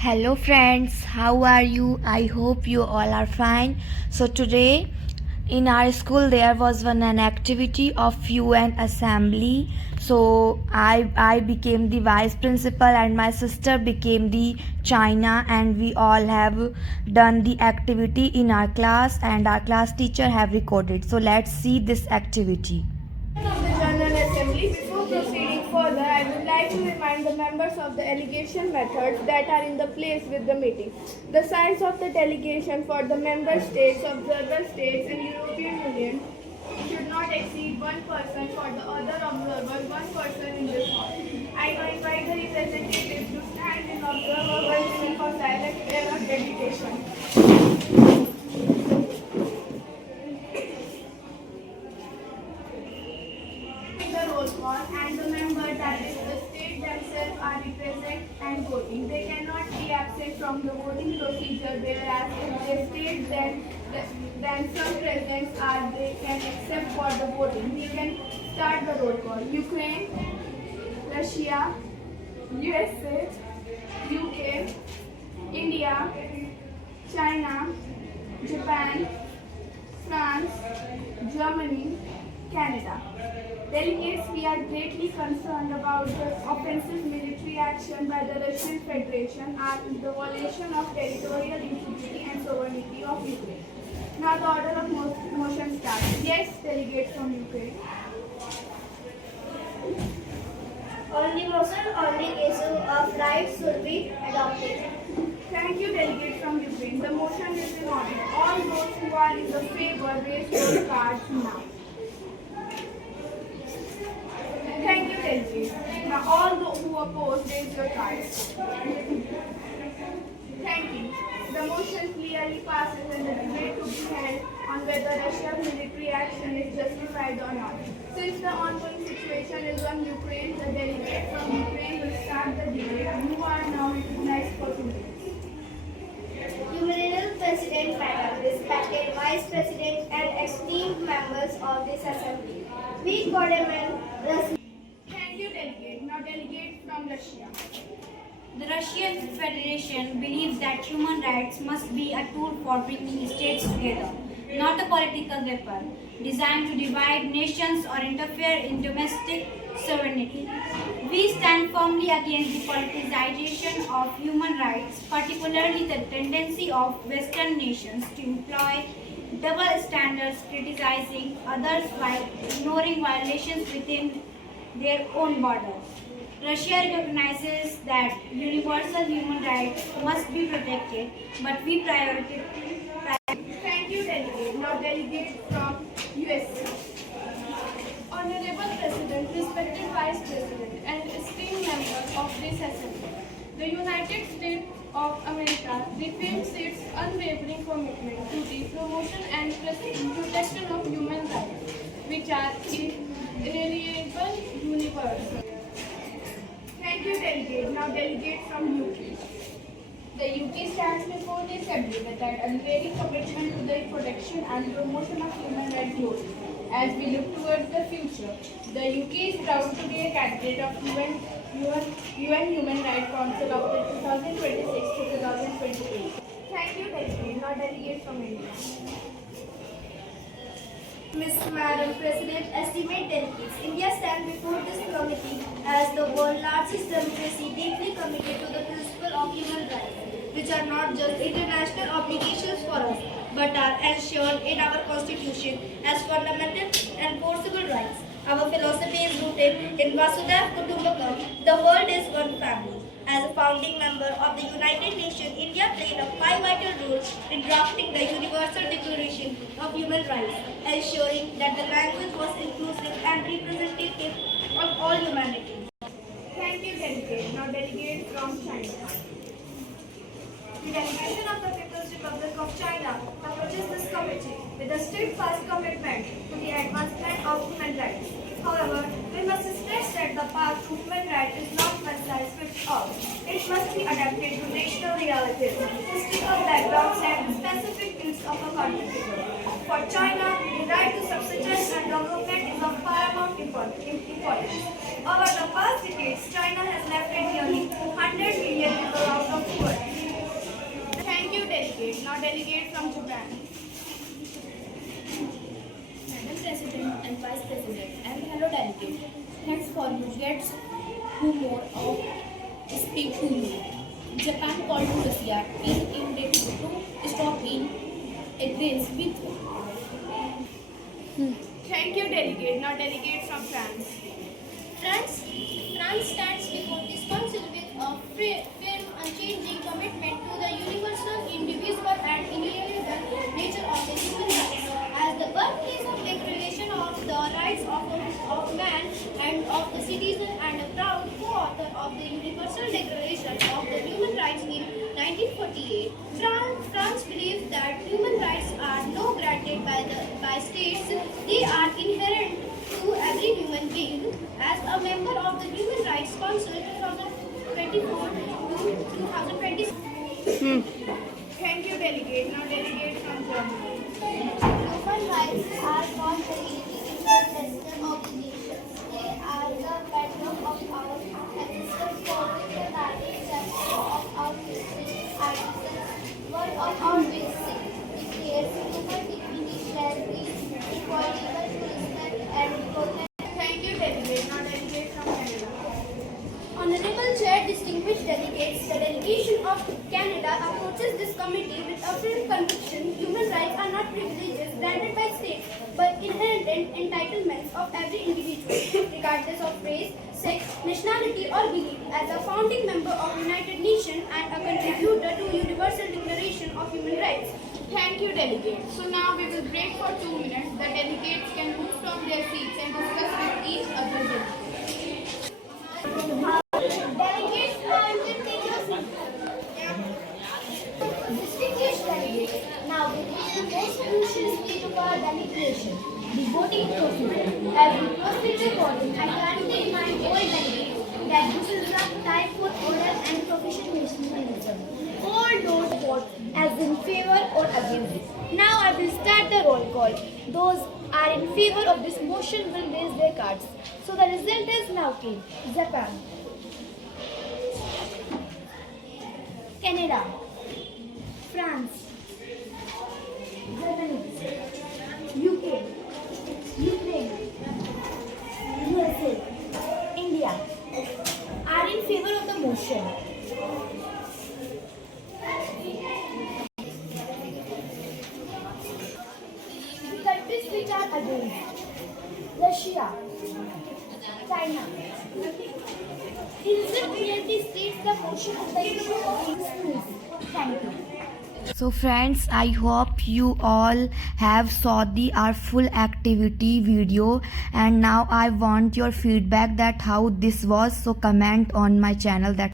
Hello friends, how are you? I hope you all are fine. So today in our school there was an activity of UN assembly. So I became the vice principal and my sister became the China, and we all have done the activity in our class and our class teacher have recorded. So let's see this activity. Of the General Assembly, before proceeding further, I would like to remind the members of the allegation methods that are in the place with the meeting. The size of the delegation for the member states, observer states, and European Union should not exceed one person. For the other observers, one person in this hall. I now invite the representatives to stand and observe our for silent prayer of dedication. The roll call, and the member, that is the state themselves, are represent and voting. They cannot be absent from the voting procedure, whereas if they state then some presents are they can accept for the voting. We can start the roll call. Ukraine, Russia, USA, UK, India, China, Japan, France, Germany, Canada. Delegates, we are greatly concerned about the offensive military action by the Russian Federation and the violation of territorial integrity and sovereignty of Ukraine. Now the order of motion starts. Yes, delegates from Ukraine. On the motion, on the issue of rights should be adopted. Thank you, delegates from Ukraine. The motion is in order. All those who are in the favor, raise your cards now. Thank you, delegates. Now all those who oppose, raise your cards. Thank you. The motion clearly passes and the debate to be held on whether Russia's military action is justified or not. Since the ongoing situation is on Ukraine, the delegate from Ukraine will start the debate. You are now recognized for 2 minutes. Honorable President Madam, respected Vice President and esteemed members of this Assembly, we condemn Russia. Thank you, delegate. Now delegate from Russia. The Russian Federation believes that human rights must be a tool for bringing states together, not a political weapon designed to divide nations or interfere in domestic sovereignty. We stand firmly against the politicization of human rights, particularly the tendency of Western nations to employ double standards, criticizing others while ignoring violations within their own borders. Russia recognizes that universal human rights must be protected, but we prioritize. Thank you, delegate. Now delegate from USA. Honorable President, respected Vice President, and esteemed members of this Assembly, the United States of America reaffirms its unwavering commitment to the promotion and protection of human rights, which are inalienable, universal. Thank you, delegate. Now delegate from UK. The UK stands before the Assembly with an unwavering commitment to the protection and promotion of human rights globally. As we look towards the future, the UK is proud to be a candidate of UN Human Rights Council of the 2026 to 2028. Thank you, delegate. Now delegate from India. Madam President, esteemed delegates, India stands before this committee as the world's largest democracy deeply committed to the principle of human rights, which are not just international obligations for us, but are enshrined in our constitution as fundamental and enforceable rights. Our philosophy is rooted in Vasudhaiva Kutumbakam, the world is one family. As a founding member of the United Nations, India played a vital role in drafting the Universal Declaration of Human Rights, ensuring that the language was inclusive and representative of all humanity. Thank you, delegate. Now delegate from China. The delegation of the People's Republic of China approaches this committee with a steadfast commitment to the advancement of human rights. However, we must stress that the path to human rights is not one size fits all. It must be adapted to national realities, historical backgrounds, and specific needs of a country. For China, the right to subsistence and development is of paramount importance. Over the past decades, China has left nearly 100 million people out of poverty. Now delegate from Japan. Madam President and Vice President and fellow delegate, thanks for you gets who more of speak to you. Japan called to Russia in date to stop in agreement with. Thank you, delegate. Now delegate from France. France stands before this council with a firm, unchanging commitment to the universal, indivisible, and inalienable nature of the human rights. As the birthplace of Declaration of the Rights of Man and of the Citizen, and a proud co-author of the Universal Declaration of the Human Rights in 1948, France believes that human rights are not granted by states; they are inherent to every human being. As a member of the Human Rights Council 2024 to 2026. Thank you, delegate. Now delegate from Germany. Human rights are not the international obligations. They are the bedrock of our existence, forming the guiding of our history, artisans, one of our basic declares human dignity shall be equality to respect and protect. Thank you, delegate. Now delegate from Canada. Honorable Chair, distinguished delegates, the delegation of Canada approaches this committee with a firm conviction human rights are not privileges granted by states but inherent entitlements of every individual, regardless of race, sex, nationality or belief. As a founding member of United Nations and a contributor to Universal Declaration of Human Rights. Thank you, delegate. So now we will break for 2 minutes. The delegates can move from their seats and discuss with each other delegate. Delegates and distinguished delegates, now we reach the most crucial stage of our deliberation, the voting procedure. As we proceed with voting, I kindly remind all delegates that this is a time for oral and proficient nationalism. All those vote as in favor or against. Now I will start the roll call. Those are in favor of this motion will raise their cards. So the result is now clear. Japan, Canada, France, Germany, UK, Ukraine, USA, India are in favor of the motion. The countries which are against: Russia, China. The result clearly states the motion is the issue of exclusion. Thank you. So friends, I hope you all have saw the our full activity video, and now I want your feedback that how this was. So comment on my channel that